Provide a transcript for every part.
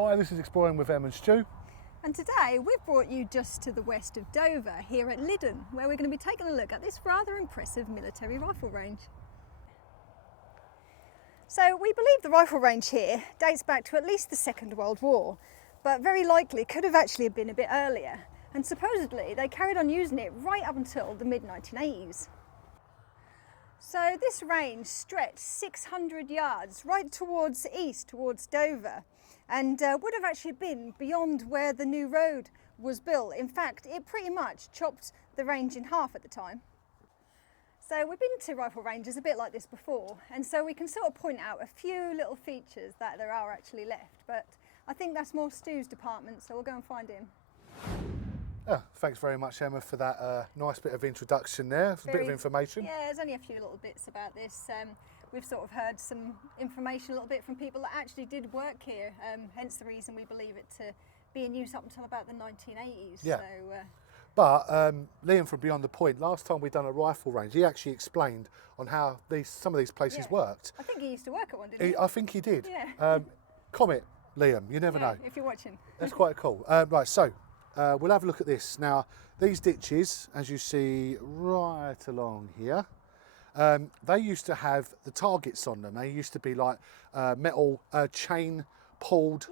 Hi, this is Exploring with Em and Stu. And today we've brought you just to the west of Dover, here at Lydden, where we're going to be taking a look at this rather impressive military rifle range. So we believe the rifle range here dates back to at least the Second World War, but very likely could have actually been a bit earlier. And supposedly they carried on using it right up until the mid-1980s. So this range stretched 600 yards right towards east, towards Dover, and would have actually been beyond where the new road was built. In fact, it pretty much chopped the range in half at the time. So we've been to rifle ranges a bit like this before, and so we can sort of point out a few little features that there are actually left, but I think that's more Stu's department, so we'll go and find him. Oh, thanks very much, Emma, for that nice bit of introduction there, a bit of information. Yeah, there's only a few little bits about this. We've sort of heard some information a little bit from people that actually did work here, hence the reason we believe it to be in use up until about the 1980s. Yeah. So, but Liam from Beyond the Point, last time we'd done a rifle range, he actually explained on how some of these places worked. I think he used to work at one, didn't he? I think he did. Yeah. Comment, Liam, you never know. If you're watching. That's quite cool. Right, so we'll have a look at this. Now, these ditches, as you see right along here, they used to have the targets on them. They used to be like metal chain pulled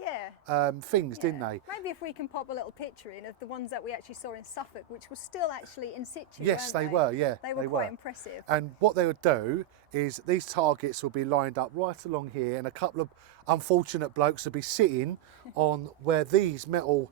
things, didn't they? Maybe if we can pop a little picture in of the ones that we actually saw in Suffolk, which were still actually in situ. Yes, weren't they were, yeah. They were quite impressive. And what they would do is these targets will be lined up right along here, and a couple of unfortunate blokes would be sitting on where these metal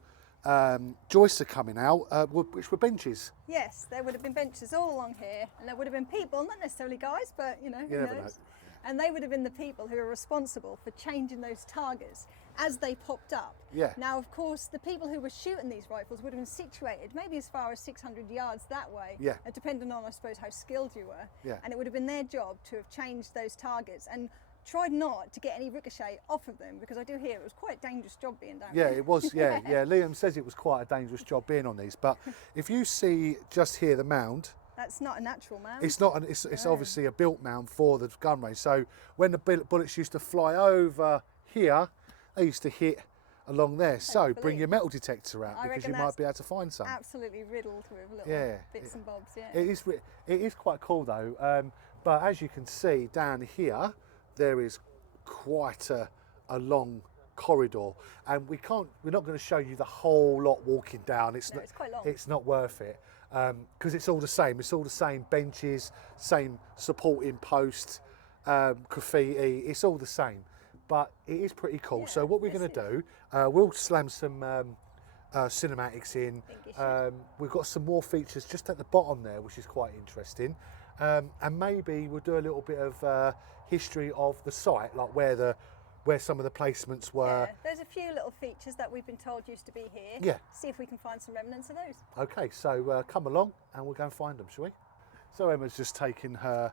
joists are coming out, which were benches. Yes, there would have been benches all along here, and there would have been people, not necessarily guys, but you know, who never knows? know. And they would have been the people who were responsible for changing those targets as they popped up. Yeah. Now, of course, the people who were shooting these rifles would have been situated maybe as far as 600 yards that way, depending on, I suppose, how skilled you were. Yeah. And it would have been their job to have changed those targets and tried not to get any ricochet off of them, because I do hear it was quite a dangerous job being down there. Yeah, it was, yeah. Liam says it was quite a dangerous job being on these, but if you see just here the mound, that's not a natural mound. It's not. It's obviously a built mound for the gun range. So when the bullets used to fly over here, they used to hit along there. So bring your metal detector out, because you might be able to find some. Absolutely riddled with little bits and bobs. Yeah. It is quite cool though. But as you can see down here, there is quite a long corridor, and we're not going to show you the whole lot walking down. It's quite long. It's not worth it. Because it's all the same. It's all the same benches, same supporting posts, graffiti. It's all the same, but it is pretty cool. Yeah, so what we're going to do, we'll slam some cinematics in. We've got some more features just at the bottom there, which is quite interesting. And maybe we'll do a little bit of history of the site, like where some of the placements were. Yeah, there's a few little features that we've been told used to be here. Yeah. See if we can find some remnants of those. Okay, so come along and we'll go and find them, shall we? So Emma's just taken her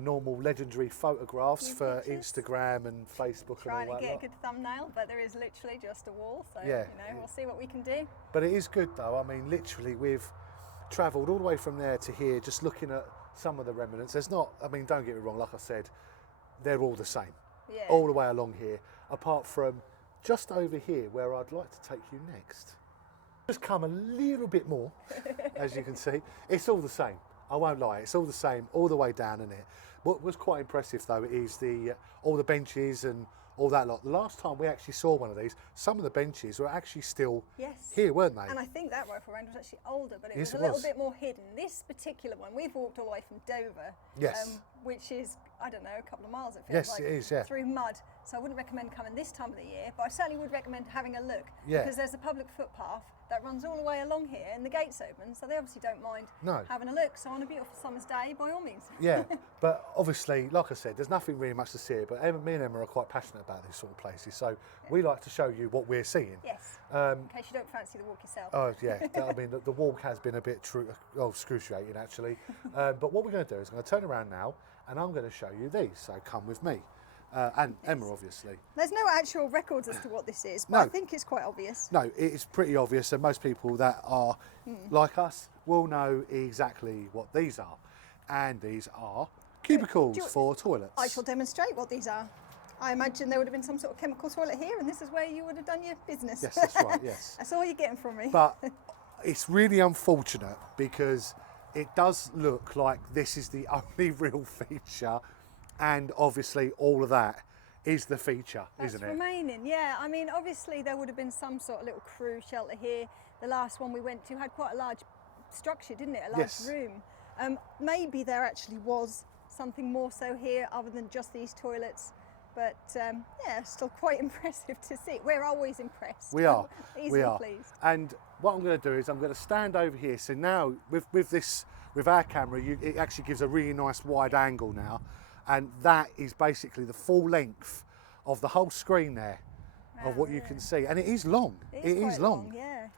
normal legendary photographs for Instagram and Facebook Trying and all that. Trying to get a good thumbnail, but there is literally just a wall, so we'll see what we can do. But it is good though. I mean, literally we've travelled all the way from there to here, just looking at some of the remnants. There's not, I mean, don't get me wrong, like I said, they're all the same. Yeah. All the way along here, apart from just over here where I'd like to take you next. Just come a little bit more, as you can see. It's all the same. I won't lie, it's all the same all the way down in it. What was quite impressive though is all the benches and all that lot. The last time we actually saw one of these, some of the benches were actually still here, weren't they? And I think that rifle range was actually older, but it was Yes, a little bit more hidden. This particular one, we've walked all the way from Dover, which is, I don't know, a couple of miles it feels like. Yes, it is, yeah. Through mud. So I wouldn't recommend coming this time of the year, but I certainly would recommend having a look, Yeah. because there's a public footpath that runs all the way along here, and the gate's open, so they obviously don't mind having a look. So on a beautiful summer's day, by all means. Yeah, but obviously, like I said, there's nothing really much to see here, but me and Emma are quite passionate about these sort of places, so we like to show you what we're seeing. Yes, in case you don't fancy the walk yourself. Oh yeah, I mean, the walk has been a bit excruciating actually, but what we're going to do is I'm going to turn around now, and I'm going to show you these, so come with me. And Emma, obviously. There's no actual records as to what this is, but I think it's quite obvious. No, it's pretty obvious, and most people that are like us will know exactly what these are. And these are cubicles for toilets. I shall demonstrate what these are. I imagine there would have been some sort of chemical toilet here, and this is where you would have done your business. Yes, that's right, yes. That's all you're getting from me. But it's really unfortunate because it does look like this is the only real feature, and obviously all of that is the feature, isn't it? Remaining, yeah. I mean, obviously there would have been some sort of little crew shelter here. The last one we went to had quite a large structure, didn't it? A large room. Maybe there actually was something more so here other than just these toilets. But yeah, still quite impressive to see. We're always impressed. We are. Easily pleased. And what I'm going to do is I'm going to stand over here. So now with our camera, it actually gives a really nice wide angle now, and that is basically the full length of the whole screen there, of what you can see, and it is long. It is long. Yeah.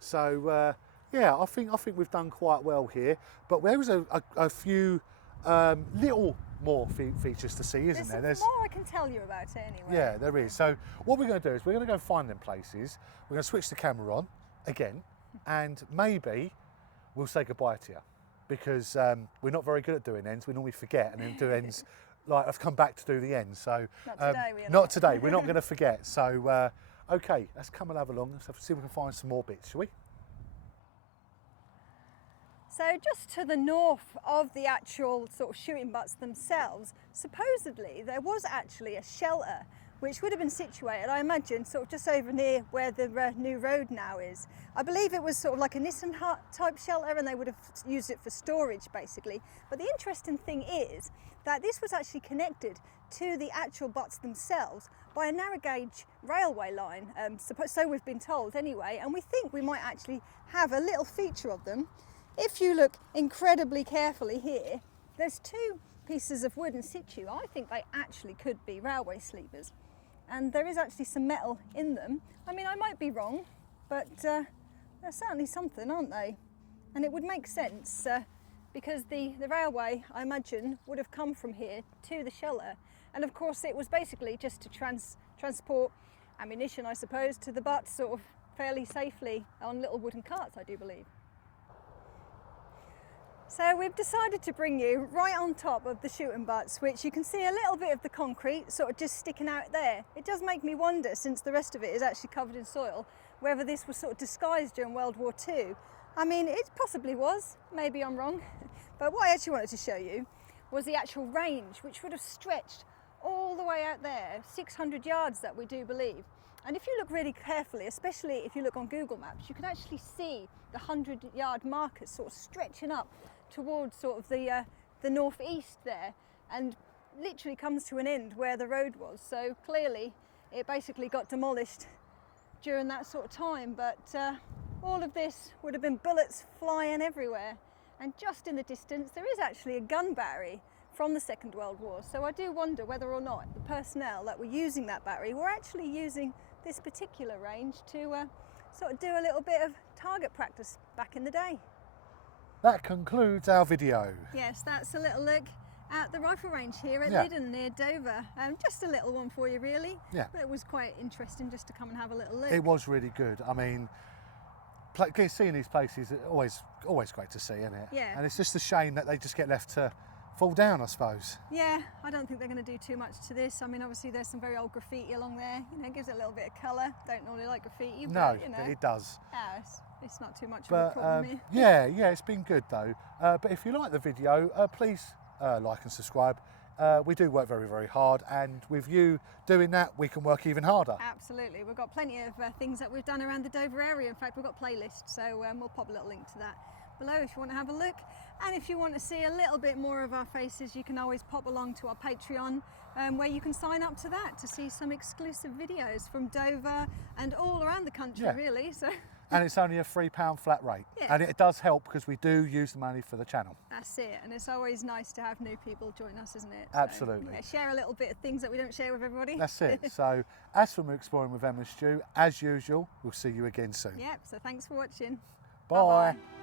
So yeah, I think we've done quite well here. But there was a few little more features to see, isn't there? There's more I can tell you about it anyway. Yeah, there is. So what we're going to do is we're going to go find them places. We're going to switch the camera on again, and maybe we'll say goodbye to you, because we're not very good at doing ends. We normally forget and then do ends. Like, I've come back to do the ends. So not today. We're not going to forget. So okay, let's come and have a look. Let's see if we can find some more bits, shall we? So just to the north of the actual sort of shooting butts themselves, supposedly there was actually a shelter which would have been situated, I imagine, sort of just over near where the new road now is. I believe it was sort of like a Nissan hut type shelter, and they would have used it for storage basically. But the interesting thing is that this was actually connected to the actual butts themselves by a narrow gauge railway line, so we've been told anyway, and we think we might actually have a little feature of them. If you look incredibly carefully here, there's two pieces of wood in situ. I think they actually could be railway sleepers, and there is actually some metal in them. I mean, I might be wrong, but they're certainly something, aren't they? And it would make sense because the railway, I imagine, would have come from here to the shelter, and of course it was basically just to transport ammunition, I suppose, to the butts sort of fairly safely on little wooden carts, I do believe. So we've decided to bring you right on top of the shooting butts, which you can see a little bit of the concrete sort of just sticking out there. It does make me wonder, since the rest of it is actually covered in soil, whether this was sort of disguised during World War II. I mean, it possibly was, maybe I'm wrong. But what I actually wanted to show you was the actual range, which would have stretched all the way out there, 600 yards that we do believe. And if you look really carefully, especially if you look on Google Maps, you can actually see the 100-yard markers sort of stretching up towards sort of the northeast there, and literally comes to an end where the road was. So clearly it basically got demolished during that sort of time, but all of this would have been bullets flying everywhere. And just in the distance there is actually a gun battery from the Second World War, so I do wonder whether or not the personnel that were using that battery were actually using this particular range to sort of do a little bit of target practice back in the day. That concludes our video. Yes, that's a little look at the rifle range here at Lydden near Dover. Just a little one for you really, but it was quite interesting just to come and have a little look. It was really good. I mean, seeing these places is always great to see, isn't it? Yeah. And it's just a shame that they just get left to fall down, I suppose. Yeah, I don't think they're going to do too much to this. I mean, obviously there's some very old graffiti along there. You know, it gives it a little bit of colour. Don't normally like graffiti, but no, you know, but it does. It's not too much of a problem here. yeah, it's been good though. But if you like the video, please like and subscribe. We do work very, very hard, and with you doing that, we can work even harder. Absolutely. We've got plenty of things that we've done around the Dover area. In fact, we've got playlists, so we'll pop a little link to that below if you want to have a look. And if you want to see a little bit more of our faces, you can always pop along to our Patreon, where you can sign up to that to see some exclusive videos from Dover and all around the country, really. So. And it's only a £3 flat rate. Yeah. And it does help because we do use the money for the channel. That's it, and it's always nice to have new people join us, isn't it? Absolutely. So, share a little bit of things that we don't share with everybody. That's it. So, as for Exploring with Emma Stu, as usual, we'll see you again soon. Yep, so thanks for watching. Bye. Bye-bye.